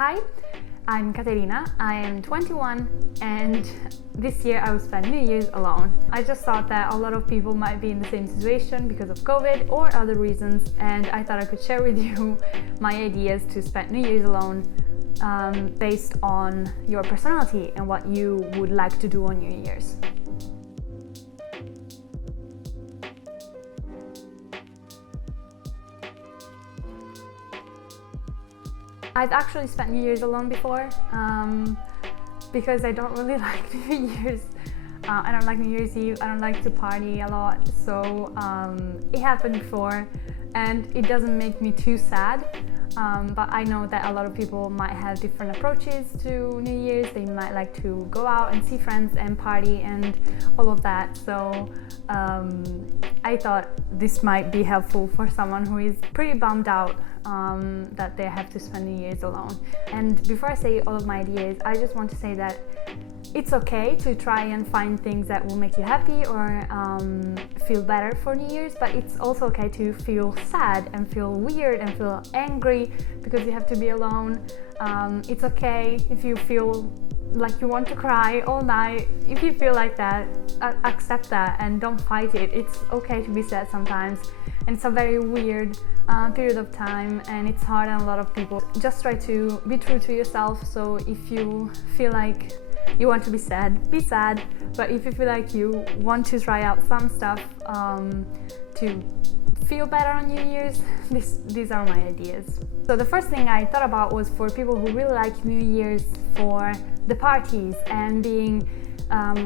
Hi, I'm Caterina, I am 21 and this year I will spend New Year's alone. I just thought that a lot of people might be in the same situation because of COVID or other reasons, and I thought I could share with you my ideas to spend New Year's alone based on your personality and what you would like to do on New Year's. I've actually spent New Year's alone before because I don't really like New Year's. I don't like New Year's Eve, I don't like to party a lot, so it happened before and it doesn't make me too sad. But I know that a lot of people might have different approaches to New Year's. They might like to go out and see friends and party and all of that. So I thought this might be helpful for someone who is pretty bummed out that they have to spend New Year's alone. And before I say all of my ideas, I just want to say that it's okay to try and find things that will make you happy or feel better for New Year's, but it's also okay to feel sad and feel weird and feel angry because you have to be alone. It's okay if you feel like you want to cry all night. If you feel like that, accept that and don't fight it. It's okay to be sad sometimes, and it's a very weird period of time and it's hard on a lot of people. Just try to be true to yourself. So if you feel like you want to be sad, but if you feel like you want to try out some stuff to feel better on New Year's, these are my ideas. So the first thing I thought about was for people who really like New Year's for the parties and being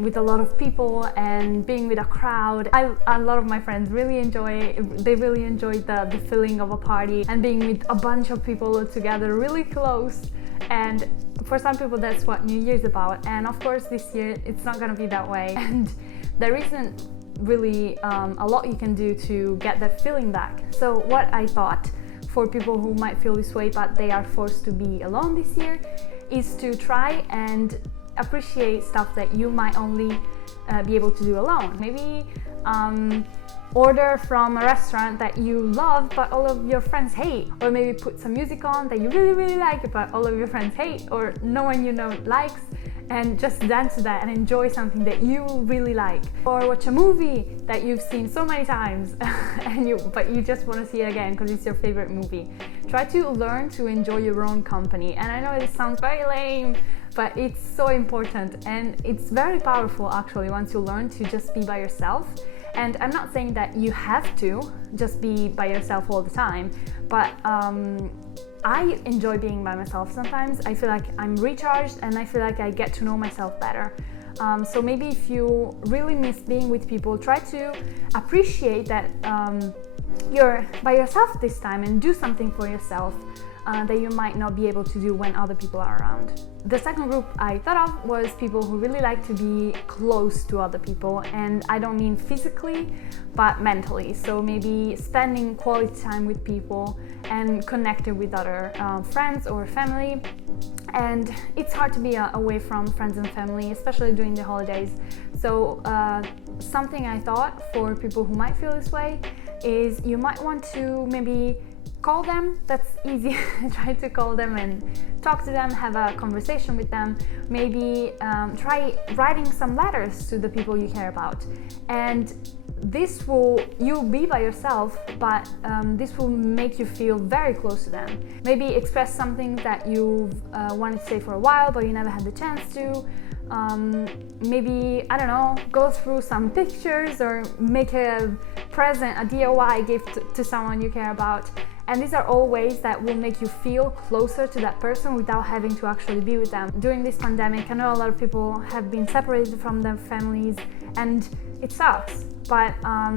with a lot of people and being with a crowd. A lot of my friends really enjoy the feeling of a party and being with a bunch of people together really close. And for some people that's what New Year's is about, and of course this year it's not gonna be that way, and there isn't really a lot you can do to get that feeling back. So what I thought for people who might feel this way but they are forced to be alone this year is to try and appreciate stuff that you might only be able to do alone. Maybe order from a restaurant that you love but all of your friends hate, or maybe put some music on that you really like but all of your friends hate or no one you know likes, and just dance to that and enjoy something that you really like. Or watch a movie that you've seen so many times but you just want to see it again because it's your favorite movie. Try to learn to enjoy your own company, and I know this sounds very lame, but it's so important and it's very powerful actually once you learn to just be by yourself. And I'm not saying that you have to just be by yourself all the time, but I enjoy being by myself sometimes. I feel like I'm recharged and I feel like I get to know myself better. So maybe if you really miss being with people, try to appreciate that you're by yourself this time and do something for yourself that you might not be able to do when other people are around. The second group I thought of was people who really like to be close to other people, and I don't mean physically but mentally. So maybe spending quality time with people and connecting with other friends or family. And it's hard to be away from friends and family, especially during the holidays. So something I thought for people who might feel this way is you might want to maybe call them. That's easy. Try to call them and talk to them, have a conversation with them. Maybe try writing some letters to the people you care about. And you'll be by yourself, but this will make you feel very close to them. Maybe express something that you've wanted to say for a while, but you never had the chance to. Maybe, I don't know, go through some pictures or make a present, a DIY gift to someone you care about. And these are all ways that will make you feel closer to that person without having to actually be with them. During this pandemic, I know a lot of people have been separated from their families and it sucks, but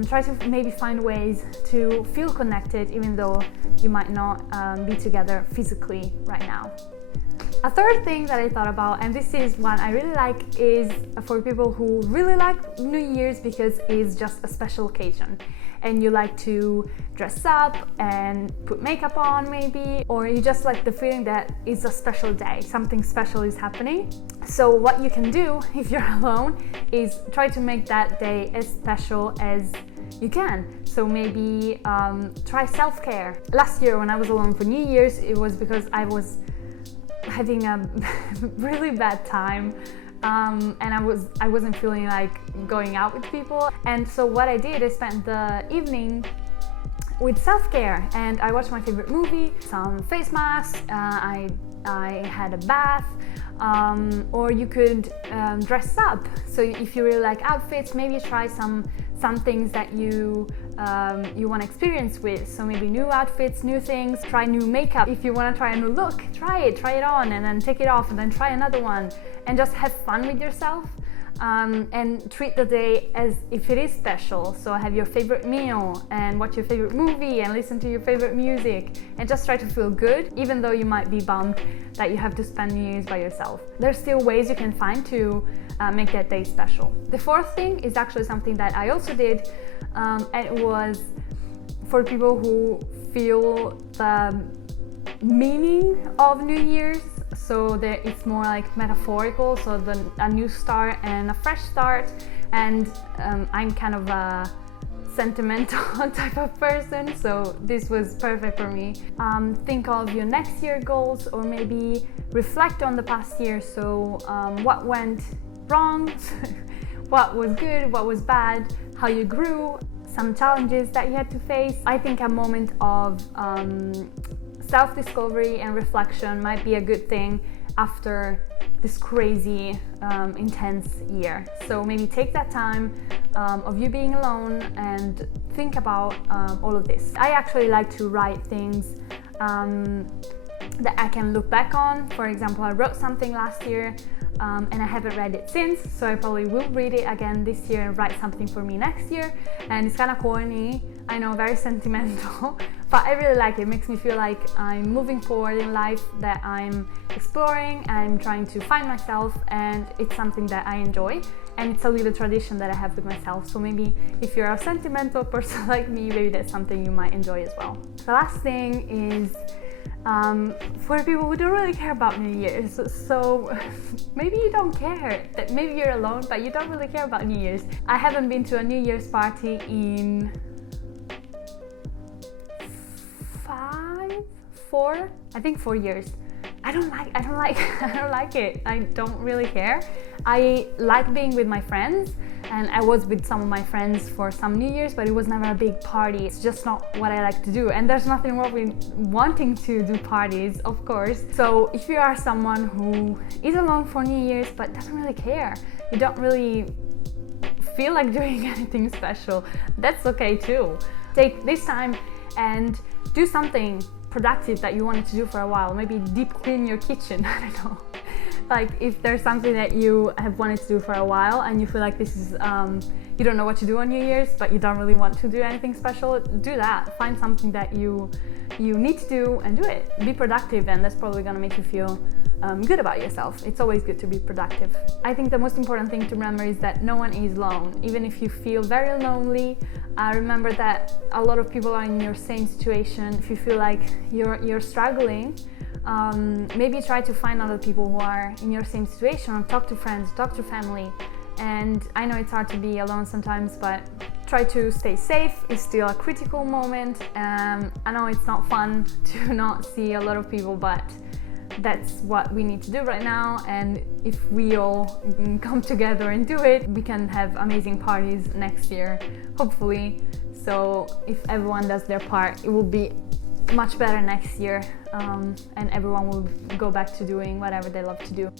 try to maybe find ways to feel connected even though you might not be together physically right now. A third thing that I thought about, and this is one I really like, is for people who really like New Year's because it's just a special occasion and you like to dress up and put makeup on maybe, or you just like the feeling that it's a special day, something special is happening. So what you can do if you're alone is try to make that day as special as you can. So maybe try self-care. Last year when I was alone for New Year's, it was because I was having a really bad time. And I wasn't feeling like going out with people. And so what I did is spent the evening with self-care, and I watched my favorite movie, some face masks, I had a bath, or you could dress up. So if you really like outfits, maybe try some things that you want to experience with. So maybe new outfits, new things, try new makeup. If you want to try a new look, try it on, and then take it off, and then try another one, and just have fun with yourself. And treat the day as if it is special. So have your favorite meal and watch your favorite movie and listen to your favorite music, and just try to feel good, even though you might be bummed that you have to spend New Year's by yourself. There's still ways you can find to make that day special. The fourth thing is actually something that I also did, and it was for people who feel the meaning of New Year's. So it's more like metaphorical, so a new start and a fresh start. And I'm kind of a sentimental type of person, so this was perfect for me. Think of your next year goals, or maybe reflect on the past year. So what went wrong, what was good, what was bad, how you grew, some challenges that you had to face. I think a moment of self-discovery and reflection might be a good thing after this crazy, intense year. So maybe take that time of you being alone and think about all of this. I actually like to write things that I can look back on. For example, I wrote something last year and I haven't read it since, so I probably will read it again this year and write something for me next year. And it's kind of corny, I know, very sentimental, but I really like it. It makes me feel like I'm moving forward in life, that I'm exploring, I'm trying to find myself, and it's something that I enjoy, and it's a little tradition that I have with myself. So maybe if you're a sentimental person like me, maybe that's something you might enjoy as well. The last thing is for people who don't really care about New Year's. So maybe you don't care, that maybe you're alone, but you don't really care about New Year's. I haven't been to a New Year's party in 4 years. I don't like it. I don't really care. I like being with my friends, and I was with some of my friends for some New Year's, but it was never a big party. It's just not what I like to do, and there's nothing wrong with wanting to do parties, of course. So if you are someone who is alone for New Year's but doesn't really care, you don't really feel like doing anything special, that's okay too. Take this time and do something productive that you wanted to do for a while. Maybe deep clean your kitchen, I don't know. Like if there's something that you have wanted to do for a while and you feel like this is, you don't know what to do on New Year's, but you don't really want to do anything special, do that. Find something that you need to do and do it. Be productive, and that's probably gonna make you feel good about yourself. It's always good to be productive. I think the most important thing to remember is that no one is alone. Even if you feel very lonely, remember that a lot of people are in your same situation. If you feel like you're struggling, maybe try to find other people who are in your same situation, or talk to friends, talk to family. And I know it's hard to be alone sometimes, but try to stay safe. It's still a critical moment. I know it's not fun to not see a lot of people, but that's what we need to do right now. And if we all come together and do it, we can have amazing parties next year, hopefully. So if everyone does their part, it will be much better next year, and everyone will go back to doing whatever they love to do.